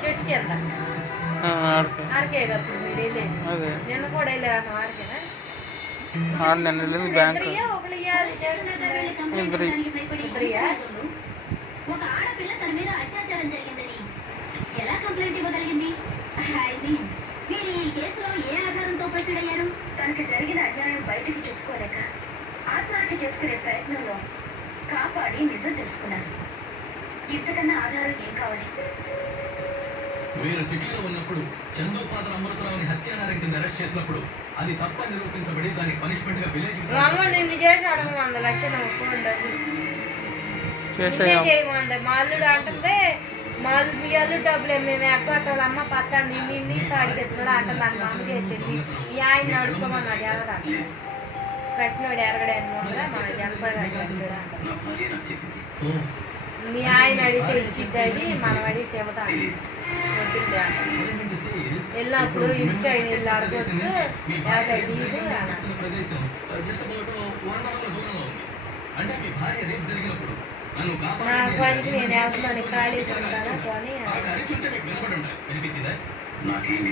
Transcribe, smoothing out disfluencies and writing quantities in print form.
చెట్టు కింద ఆడికే కదా మీరు వెళ్ళేది. నిన్న కూడా వెళ్ళాను ఆడికేనా? నిన్న వెళ్ళింది బ్యాంక్. ఒక ఆడపిల్ల తన మీద అత్యాచారం జరిగిందని ఎలా కంప్లైంట్ ఇవ్వగలిగింది? మీరు ఈ కేసులో ఏ ఆధారంతో ప్రశ్నయ్యారు? తనకు జరిగిన అన్యాయం బయటికి చెప్పుకోలేక ఆత్మహత్య చేసుకునే ప్రయత్నంలో కాపాడి నిజం తెలుసుకున్నారు. ఇంతకన్నా ఆధారం ఏం కావాలి? వీరు సిటీలో ఉన్నప్పుడు చందోపాద అమృతరావుని హత్యాచారం కింద అరెస్ట్ చేసినప్పుడు అది తప్పని నిరూపించబడి దానికి పనిష్మెంట్ గా విలేజ్ మా అల్లుడు అంటే మీ అల్లుడు డబ్బులు మేము ఎక్కటాల అమ్మ పత్తాన్ని నిన్ను తాడికి ఎత్తున్నాడు అంటే దాని మా అమ్మ చేస్తుంది. ఈ ఆయన అడుక్కోమన్నాడు ఎవరా కట్టినోడు ఎరగడానికి మన జనపడ మీ ఆయన అడిగితే ఇచ్చిద్ది, మనం అడిగితే ఇవ్వతాను వద్దుంటే అంట. వెళ్ళినప్పుడు ఇంటికి ఆయన వెళ్ళి ఆడుకోవచ్చు ఇది నా పనికి నేను వేస్తాను ఖాళీ ఉంటాను కొని నాకేం